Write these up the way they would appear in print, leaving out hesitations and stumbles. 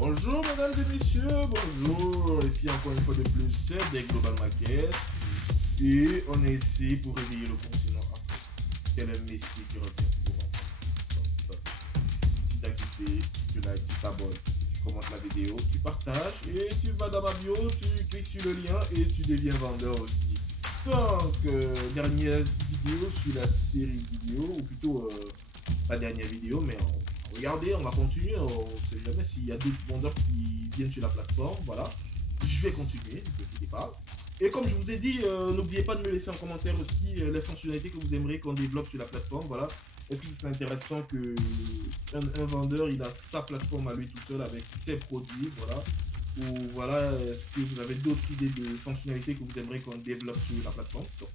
Bonjour mesdames et messieurs, bonjour, ici encore une fois de plus, c'est des Global Market et on est ici pour réveiller le continent africain. Tel un Messi qui revient pour remporter. Si t'as kiffé, tu likes, tu t'abonnes, tu commentes la vidéo, tu partages et tu vas dans ma bio, tu cliques sur le lien et tu deviens vendeur aussi. Donc, dernière vidéo sur la série vidéo, ou plutôt pas dernière vidéo, mais regardez, on va continuer. On ne sait jamais s'il y a d'autres vendeurs qui viennent sur la plateforme. Voilà, je vais continuer, ne vous inquiétez pas. Et comme je vous ai dit, n'oubliez pas de me laisser en commentaire aussi les fonctionnalités que vous aimeriez qu'on développe sur la plateforme. Voilà, est-ce que ce serait intéressant que un vendeur il a sa plateforme à lui tout seul avec ses produits, voilà. Ou voilà, est-ce que vous avez d'autres idées de fonctionnalités que vous aimeriez qu'on développe sur la plateforme? Donc,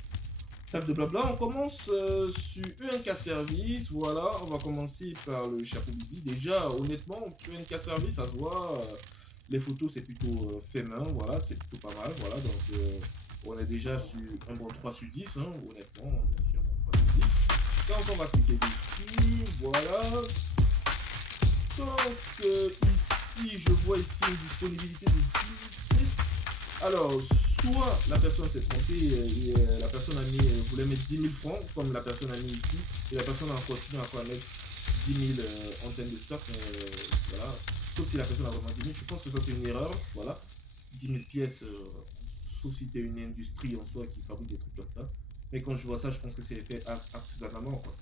trêve de blabla, on commence sur UNK Service. Voilà, on va commencer par le chapeau Bibi. Déjà, honnêtement, UNK Service, ça se voit. Les photos, c'est plutôt fait main. Voilà, c'est plutôt pas mal. Voilà, donc on est déjà sur un bon 3 sur 10. Hein, honnêtement, on est sur un bon 3 sur 10. Donc, on va cliquer dessus. Voilà. Donc, ici, je vois ici une disponibilité de 10. Alors, soit la personne s'est trompée et la personne a mis, voulait mettre 10 000 francs, comme la personne a mis ici, et la personne a continué à mettre 10 000 antennes de stock, voilà. Sauf si la personne a vraiment 10 000, je pense que ça c'est une erreur, voilà. 10 000 pièces, sauf si tu es une industrie en soi qui fabrique des trucs comme ça. Mais quand je vois ça, je pense que c'est fait artisanalement, quoi.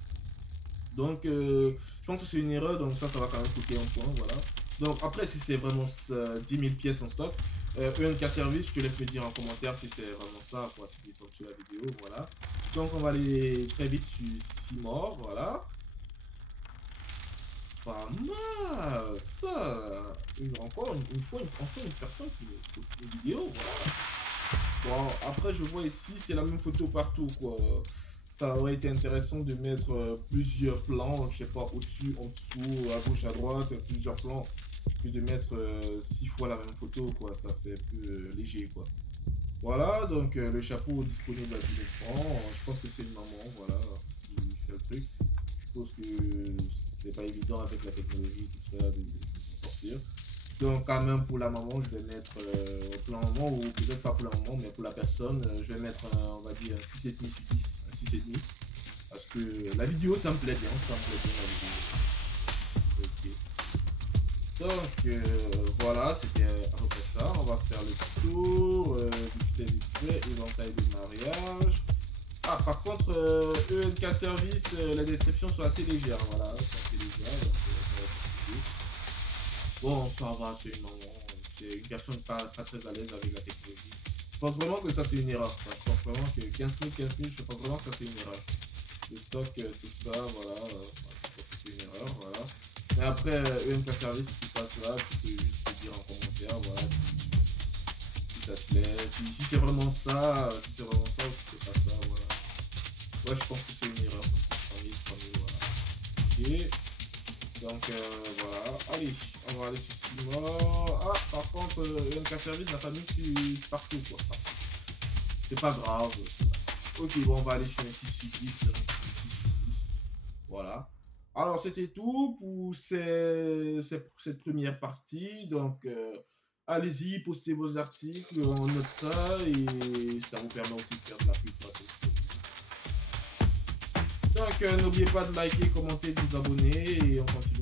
Donc, je pense que c'est une erreur, donc ça va quand même coûter un point, voilà. Donc, après, si c'est vraiment 10 000 pièces en stock, ENK Service, je te laisse me dire en commentaire si c'est vraiment ça, quoi, si tu tombes sur la vidéo, voilà. Donc, on va aller très vite sur 6 morts, voilà. Pas mal, ça. Encore une fois, enfin une personne qui me pose une vidéo, voilà. Bon, après, je vois ici, c'est la même photo partout, quoi. Ça aurait été intéressant de mettre plusieurs plans, je sais pas, au-dessus, en dessous, à gauche, à droite, plusieurs plans, que de mettre 6 fois la même photo, quoi. Ça fait plus léger, quoi. Voilà, donc le chapeau disponible à 10 000 francs. Je pense que c'est une maman, voilà, qui fait le truc. Je suppose que c'est pas évident avec la technologie, tout ça, de s'en sortir. Donc, quand même, pour la maman, je vais mettre, pour la maman, ou peut-être pas pour la maman, mais pour la personne, je vais mettre, on va dire, un 6,5 sur 10, un 6,5. Parce que la vidéo, ça me plaît bien, la vidéo. Ok. Donc, voilà, c'était à peu près ça. On va faire le tour, vite fait, éventail de mariage. Ah, par contre, ENK Service, les descriptions sont assez légères, voilà, sont assez légères, donc ça va être compliqué. Bon, ça va, c'est une maman, c'est une personne pas très à l'aise avec la technologie. Je pense vraiment que ça c'est une erreur. Je pense vraiment que 15 000, je pense vraiment que ça c'est une erreur. Le stock, tout ça, voilà, je pense que c'est une erreur, voilà. Mais après, EMK Service, si tu passes là, tu peux juste te dire en commentaire, voilà, si ça te plaît, si c'est vraiment ça, si c'est vraiment ça ou si c'est pas ça, voilà. Ouais, je pense que c'est une erreur. 3 000, voilà. Ok. Donc voilà, allez, on va aller sur 6 morts. Ah, par contre, UNK Service n'a pas mis partout, quoi. C'est pas grave. Ok, bon, on va aller sur un 6 sur 10. 6 sur 10. Voilà. Alors, c'était tout pour cette première partie. Donc, allez-y, postez vos articles, on note ça et ça vous permet aussi de faire de la pub. Donc, n'oubliez pas de liker, commenter, de vous abonner et on continue.